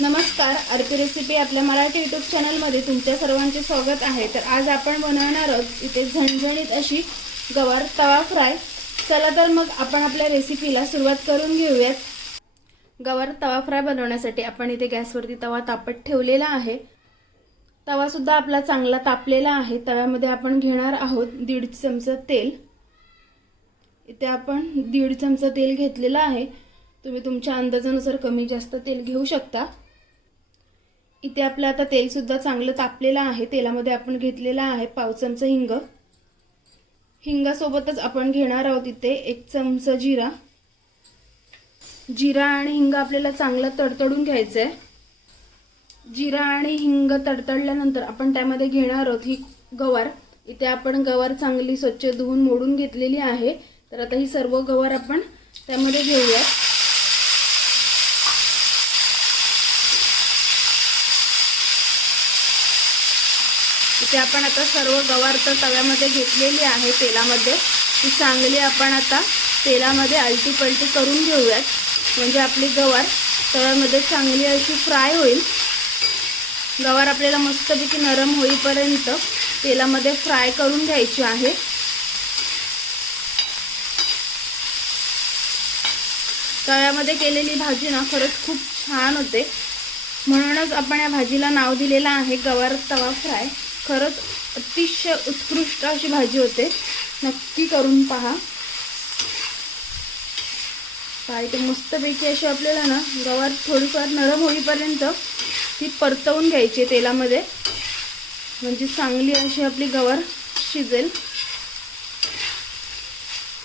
नमस्कार RP recipe आपल्या Marathi YouTube चॅनलमध्ये तुमच्या सर्वांचे स्वागत आहे. तर आज आपण बनवणार आहोत इथे झणझणीत अशी गवार तवा फ्राय. चला तर मग आपण आपल्या रेसिपीला सुरुवात करून घेऊयात. गवार तवा फ्राय बनवण्यासाठी आपण इथे गॅसवरती तवा तापत ठेवलेला आहे. तवासुद्धा आपला चांगला तापलेला आहे. तव्यामध्ये आपण घेणार आहोत दीड चमचा तेल. इथे आपण दीड चमचा तेल घेतलेलं आहे. तुम्ही तुमच्या अंदाजानुसार कमी जास्त तेल घेऊ शकता. इथे आपलं आता तेलसुद्धा चांगलं तापलेलं आहे. तेलामध्ये आपण घेतलेलं आहे पाव चमचा हिंग. हिंगासोबतच आपण घेणार आहोत इथे एक चमचा जिरा. जिरा आणि हिंग आपल्याला चांगलं तडतडून घ्यायचं आहे जिरा आणि हिंग तडतडल्यानंतर आपण त्यामध्ये घेणार आहोत ही गवार. इथे आपण गवार चांगली स्वच्छ धुवून मोडून घेतलेली आहे. तर आता ही सर्व गवार आपण त्यामध्ये घेऊयात. इथे आपण आता सर्व गवार तर तव्यामध्ये घेतलेली आहे तेलामध्ये. ती चांगली आपण आता तेलामध्ये आलटी पलटी करून घेऊयात. म्हणजे आपली गवार तव्यामध्ये चांगली अशी फ्राय होईल. गवार आपल्याला मस्तपैकी नरम होईपर्यंत तेलामध्ये फ्राय करून घ्यायची आहे. तव्यामध्ये केलेली भाजी ना खरंच खूप छान होते. म्हणूनच आपण या भाजीला नाव दिलेलं आहे गवार तवा फ्राय. खरंच अतिशय उत्कृष्ट अशी भाजी होते. नक्की करून पहा. काय ते मस्तपैकी अशी आपल्याला ना गवार थोडीफार नरम होईपर्यंत ती परतवून घ्यायची तेलामध्ये. म्हणजे चांगली अशी आपली गवार शिजेल.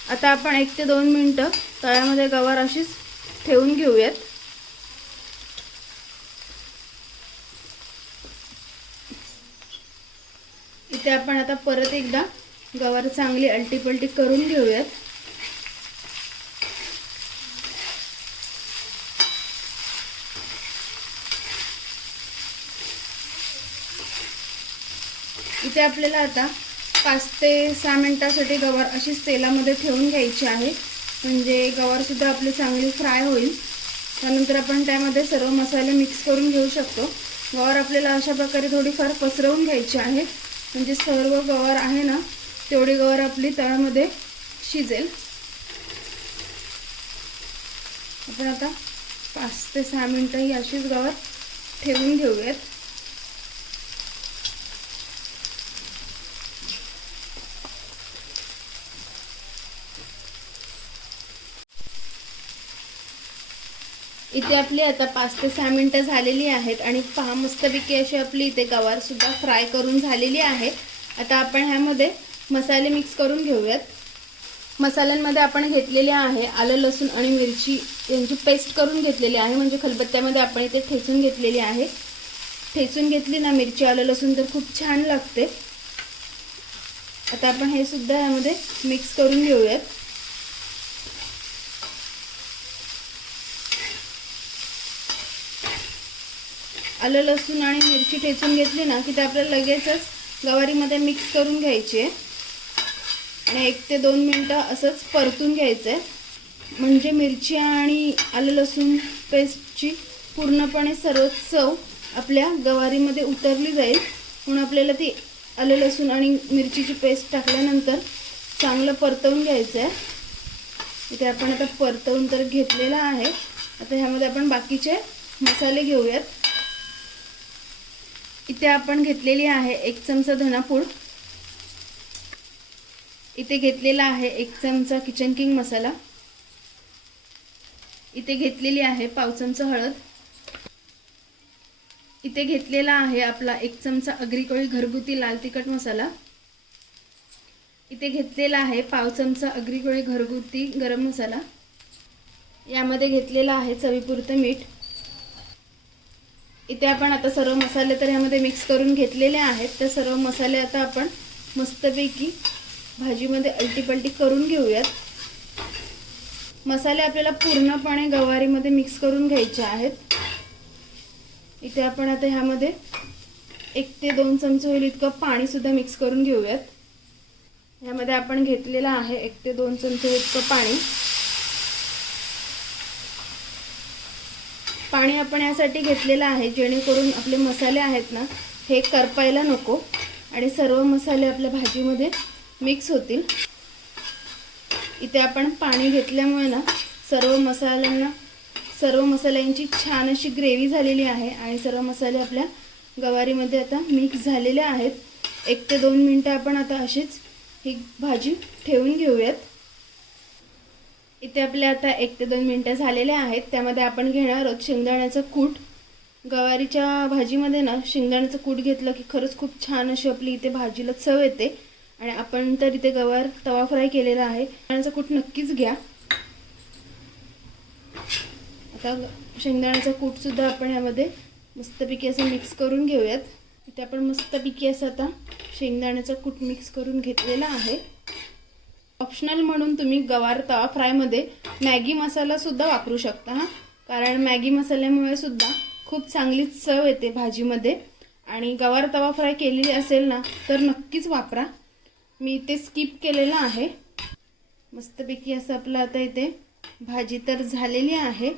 आता आपण एक ते दोन मिनटं तळ्यामध्ये गवार अशीच ठेवून घेऊयात. इथे आपण आता परत एकदा गवार चांगली अलटीपलटी करून घेऊयात. इथे आपल्याला आता पाच ते सहा मिनटासाठी गवार अशीच तेलामध्ये ठेवून घ्यायची आहे. म्हणजे गवारसुद्धा आपली चांगली फ्राय होईल. त्यानंतर आपण त्यामध्ये सर्व मसाले मिक्स करून घेऊ शकतो. गवार आपल्याला अशा प्रकारे थोडीफार पसरवून घ्यायची आहे. म्हणजे सर्व गवार आहे ना तेवढी गवार आपली तळामध्ये शिजेल. आपण आता पाच ते सहा मिनटं ही अशीच गवार ठेवून घेऊयात. इथे आपली आता पाच ते सहा मिनटं झालेली आहेत आणि पहा मस्तपैकी अशी आपली इथे गवारसुद्धा फ्राय करून झालेली आहे. आता आपण ह्यामध्ये मसाले मिक्स करून घेऊयात. मसाल्यांमध्ये आपण घेतलेले आहे आलं लसूण आणि मिरची यांची पेस्ट करून घेतलेली आहे म्हणजे खलबत्त्यामध्ये आपण इथे ठेचून घेतलेली आहे. ठेचून घेतली ना मिरची आलं लसूण तर खूप छान लागते. आता आपण हे सुद्धा यामध्ये मिक्स करून घेऊयात. आलं लसूण आणि मिरची ठेचून घेतली ना की ते आपल्याला लगेचच गवारीमध्ये मिक्स करून घ्यायची. आहे आणि एक ते दोन मिनटं असंच परतून घ्यायचं. आहे म्हणजे मिरची आणि आलं लसूण पेस्टची पूर्णपणे सर्व चव आपल्या गवारीमध्ये उतरली जाईल. म्हणून आपल्याला ती आलं लसूण आणि मिरचीची पेस्ट टाकल्यानंतर चांगलं परतवून घ्यायचं आहे इथे आपण आता परतवून तर घेतलेलं आहे. आता ह्यामध्ये आपण बाकीचे मसाले घेऊयात. इथे आपण घेतलेली आहे एक चमचा धनापूड. इथे घेतलेला आहे एक चमचा किचन किंग मसाला. इथे घेतलेली आहे पाव चमचा हळद. इथे घेतलेला आहे आपला एक चमचा अग्रिकोळी घरगुती लाल तिखट मसाला. इथे घेतलेला आहे पाव चमचा अग्रिकोळी घरगुती गरम मसाला. यामध्ये घेतलेला आहे चवीपुरतं मीठ. इथे आपण आता सर्व मसाले तर ह्यामध्ये मिक्स करून घेतलेले आहेत. तर सर्व मसाले आता आपण मस्तपैकी भाजीमध्ये अलटीपलटी करून घेऊयात. मसाले आपल्याला पूर्णपणे गवारीमध्ये मिक्स करून घ्यायचे आहेत. इथे आपण आता ह्यामध्ये एक ते दोन चमचे होईल इतकं पाणीसुद्धा मिक्स करून घेऊयात. ह्यामध्ये आपण घेतलेलं आहे एक ते दोन चमचे इतकं पाणी. पाणी आपण यासाठी घेतलेलं आहे जेणेकरून आपले मसाले आहेत ना हे करपायला नको. आणि सर्व मसाले आपल्या भाजीमध्ये मिक्स होतील. इथे आपण पाणी घेतल्यामुळे ना सर्व मसाल्यांना सर्व मसाल्यांची छान अशी ग्रेव्ही झालेली आहे आणि सर्व मसाले आपल्या गवारीमध्ये आता मिक्स झालेले आहेत. एक ते दोन मिनटं आपण आता अशीच ही भाजी ठेवून घेऊयात. इथे आपले आता एक ते दोन मिनटं झालेले आहेत. त्यामध्ये आपण घेणार आहोत शेंगदाण्याचं कूट. गवारीच्या भाजीमध्ये ना शेंगदाण्याचं कूट घेतलं की खरंच खूप छान अशी आपली इथे भाजीला चव येते. आणि आपण तर इथे गवार तवा फ्राय केलेला आहे. शेंगदाण्याचं कूट नक्कीच घ्या. आता शेंगदाण्याचं कूटसुद्धा आपण यामध्ये मस्तपैकी असं मिक्स करून घेऊयात. इथे आपण मस्तपैकी असं आता शेंगदाण्याचं कूट मिक्स करून घेतलेला आहे. ऑप्शनल म्हणून तुम्ही गवार तवा फ्रायमध्ये मॅगी मसाला सुद्धा वापरू शकता हां. कारण मॅगी मसाल्यामुळे सुद्धा खूप चांगली चव येते भाजीमध्ये. आणि गवार तवा फ्राय केलेली असेल ना तर नक्कीच वापरा. मी ते स्किप केलेलं आहे. मस्तपैकी असं आपलं आता इथे भाजी तर झालेली आहे.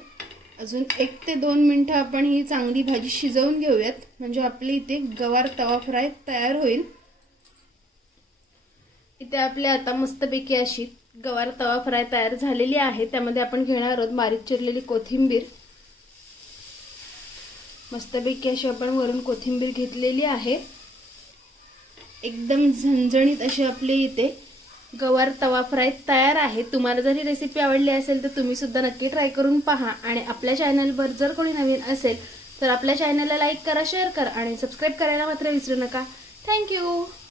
अजून एक ते दोन मिनटं आपण ही चांगली भाजी शिजवून घेऊयात. म्हणजे आपली इथे गवार तवा फ्राय तयार होईल. इथे आपल्या आता मस्तपैकी अशी गवार तवा फ्राय तयार झालेली आहे. त्यामध्ये आपण घेणार आहोत बारीक चिरलेली कोथिंबीर. मस्तपैकी अशी आपण वरून कोथिंबीर घेतलेली आहे. एकदम झणझणीत अशी आपली इथे गवार तवा फ्राय तयार आहे. तुम्हाला जर ही रेसिपी आवडली असेल तर तुम्ही सुद्धा नक्की ट्राय करून पहा. आणि आपल्या चॅनलवर जर कोणी नवीन असेल तर आपल्या चॅनलला लाईक करा शेअर करा आणि सबस्क्राईब करायला मात्र विसरू नका. थँक्यू